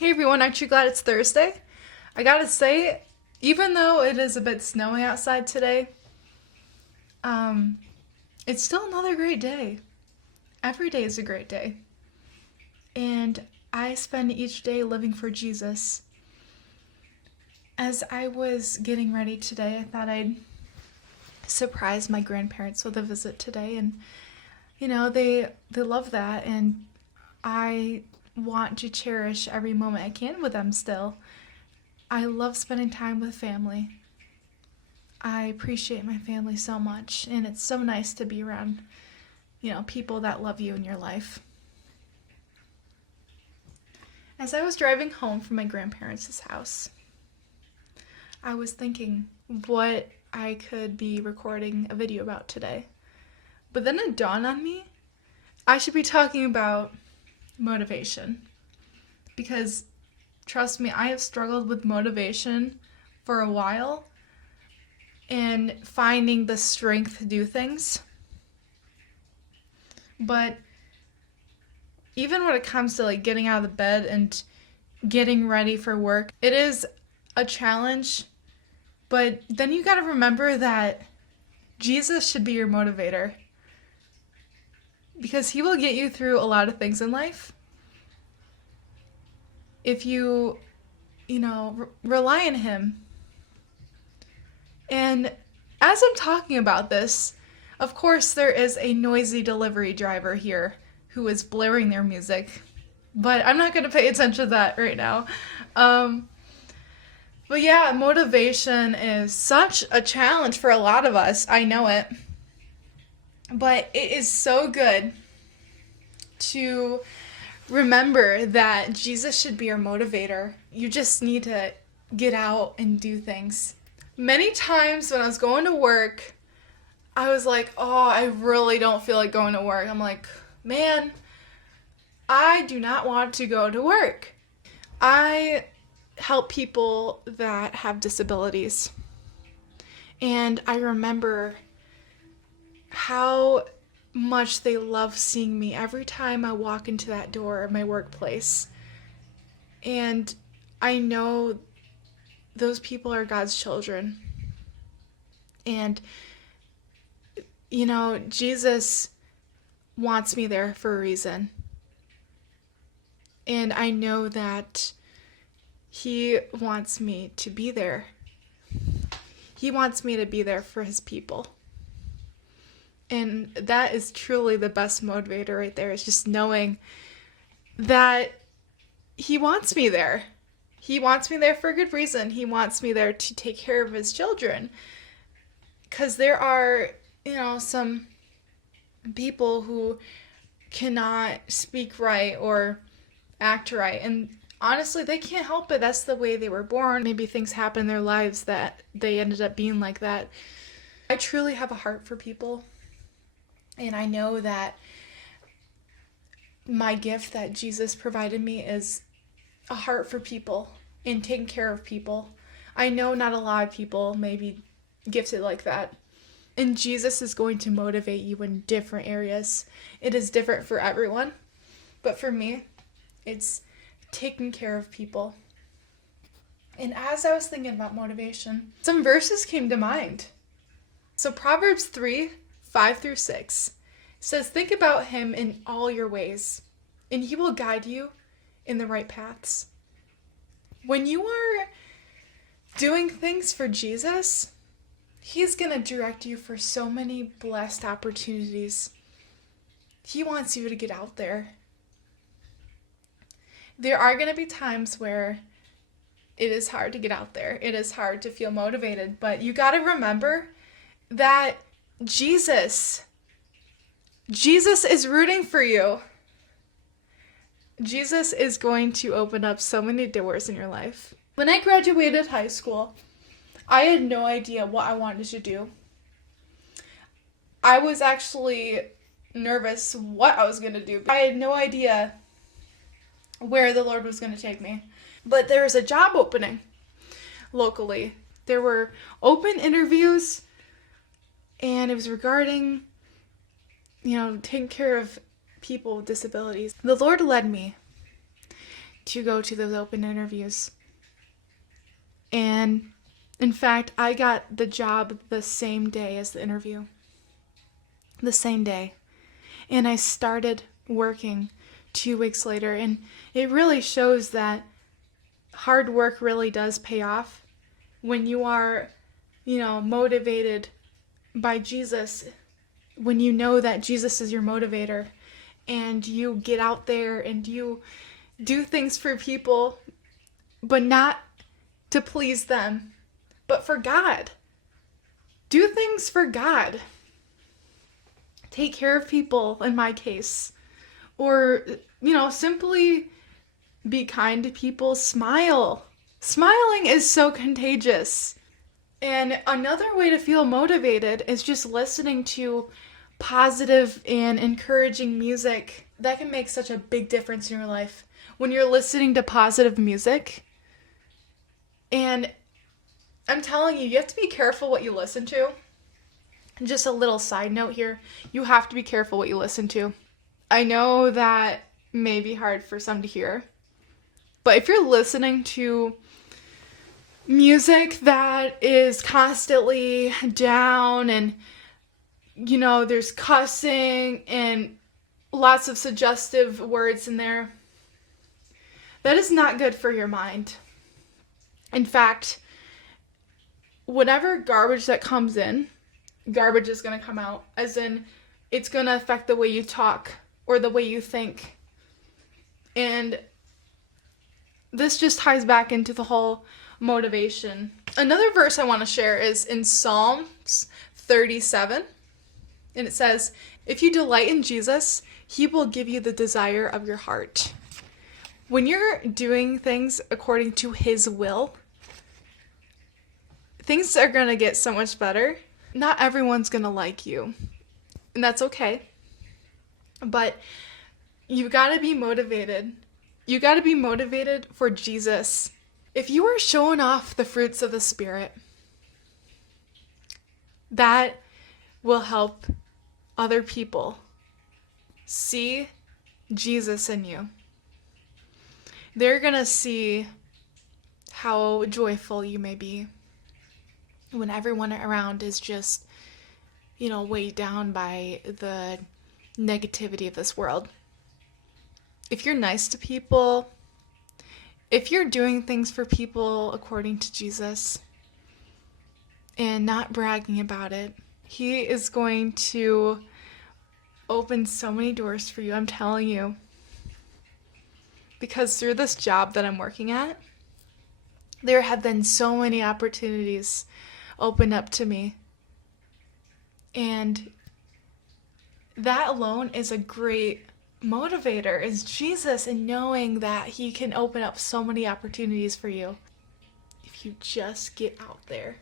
Hey everyone, aren't you glad it's Thursday? I gotta say, even though it is a bit snowy outside today, um, it's still another great day. Every day is a great day. And I spend each day living for Jesus. As I was getting ready today, I thought I'd surprise my grandparents with a visit today, and they love that, and I want to cherish every moment I can with them still. I love spending time with family. I appreciate my family so much, and it's so nice to be around, people that love you in your life. As I was driving home from my grandparents' house, I was thinking what I could be recording a video about today. But then it dawned on me, I should be talking about motivation. Because, trust me, I have struggled with motivation for a while and finding the strength to do things. But even when it comes to getting out of the bed and getting ready for work, it is a challenge. But then you gotta remember that Jesus should be your motivator, because he will get you through a lot of things in life if you, rely on him. And as I'm talking about this, of course there is a noisy delivery driver here who is blaring their music, but I'm not going to pay attention to that right now. But yeah, motivation is such a challenge for a lot of us. I know it. But it is so good to remember that Jesus should be your motivator. You just need to get out and do things. Many times when I was going to work, I was like, oh, I really don't feel like going to work. I'm like, man, I do not want to go to work. I help people that have disabilities. And I remember how much they love seeing me every time I walk into that door of my workplace. And I know those people are God's children. And, Jesus wants me there for a reason. And I know that he wants me to be there. He wants me to be there for his people. And that is truly the best motivator right there, is just knowing that he wants me there. He wants me there for a good reason. He wants me there to take care of his children. Because there are, some people who cannot speak right or act right. And honestly, they can't help it. That's the way they were born. Maybe things happen in their lives that they ended up being like that. I truly have a heart for people. And I know that my gift that Jesus provided me is a heart for people and taking care of people. I know not a lot of people may be gifted like that. And Jesus is going to motivate you in different areas. It is different for everyone. But for me, it's taking care of people. And as I was thinking about motivation, some verses came to mind. So Proverbs 3:5-6 says, think about him in all your ways, and he will guide you in the right paths. When you are doing things for Jesus, he's going to direct you for so many blessed opportunities. He wants you to get out there. There are going to be times where it is hard to get out there. It is hard to feel motivated, but you got to remember that Jesus is rooting for you. Jesus is going to open up so many doors in your life. When I graduated high school, I had no idea what I wanted to do. I was actually nervous what I was going to do. I had no idea where the Lord was going to take me. But there was a job opening locally. There were open interviews, and it was regarding, taking care of people with disabilities. The Lord led me to go to those open interviews. And in fact, I got the job the same day as the interview. The same day. And I started working 2 weeks later. And it really shows that hard work really does pay off when you are, motivated by Jesus, when you know that Jesus is your motivator, and you get out there and you do things for people, but not to please them, but for God. Do things for God. Take care of people, in my case. Or, simply be kind to people. Smile. Smiling is so contagious. And another way to feel motivated is just listening to positive and encouraging music. That can make such a big difference in your life. When you're listening to positive music, and I'm telling you, you have to be careful what you listen to. Just a little side note here, you have to be careful what you listen to. I know that may be hard for some to hear, but if you're listening to music that is constantly down and, there's cussing and lots of suggestive words in there, that is not good for your mind. In fact, whatever garbage that comes in, garbage is going to come out, as in it's going to affect the way you talk or the way you think. And this just ties back into the whole motivation. Another verse I want to share is in Psalms 37, and it says, "If you delight in Jesus, he will give you the desire of your heart." When you're doing things according to his will, things are going to get so much better. Not everyone's going to like you, and that's okay. But you got to be motivated. You got to be motivated for Jesus. If you are showing off the fruits of the Spirit, that will help other people see Jesus in you. They're going to see how joyful you may be when everyone around is just, weighed down by the negativity of this world. If you're nice to people, if you're doing things for people according to Jesus and not bragging about it, he is going to open so many doors for you, I'm telling you. Because through this job that I'm working at, there have been so many opportunities opened up to me. And that alone is a great motivator, is Jesus, and knowing that he can open up so many opportunities for you if you just get out there.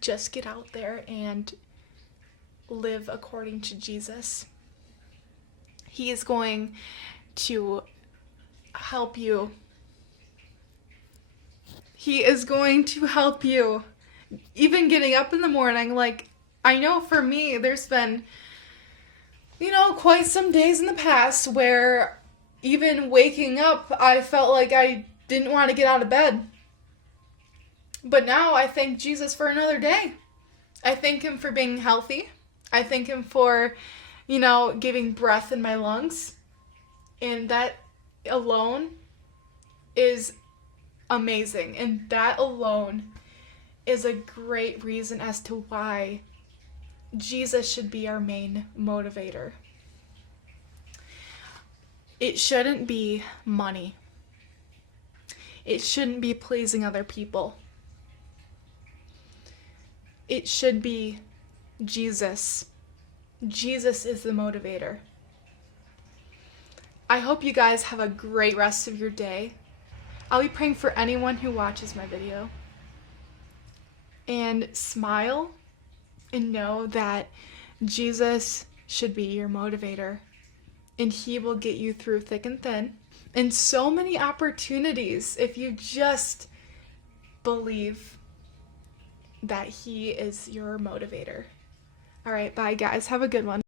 Just get out there and live according to Jesus. He is going to help you. He is going to help you. Even getting up in the morning, I know for me, there's been, quite some days in the past where even waking up, I felt like I didn't want to get out of bed. But now I thank Jesus for another day. I thank him for being healthy. I thank him for, giving breath in my lungs. And that alone is amazing. And that alone is a great reason as to why Jesus should be our main motivator. It shouldn't be money. It shouldn't be pleasing other people. It should be Jesus. Jesus is the motivator. I hope you guys have a great rest of your day. I'll be praying for anyone who watches my video. And smile and know that Jesus should be your motivator. And he will get you through thick and thin. And so many opportunities if you just believe that he is your motivator. All right, bye guys. Have a good one.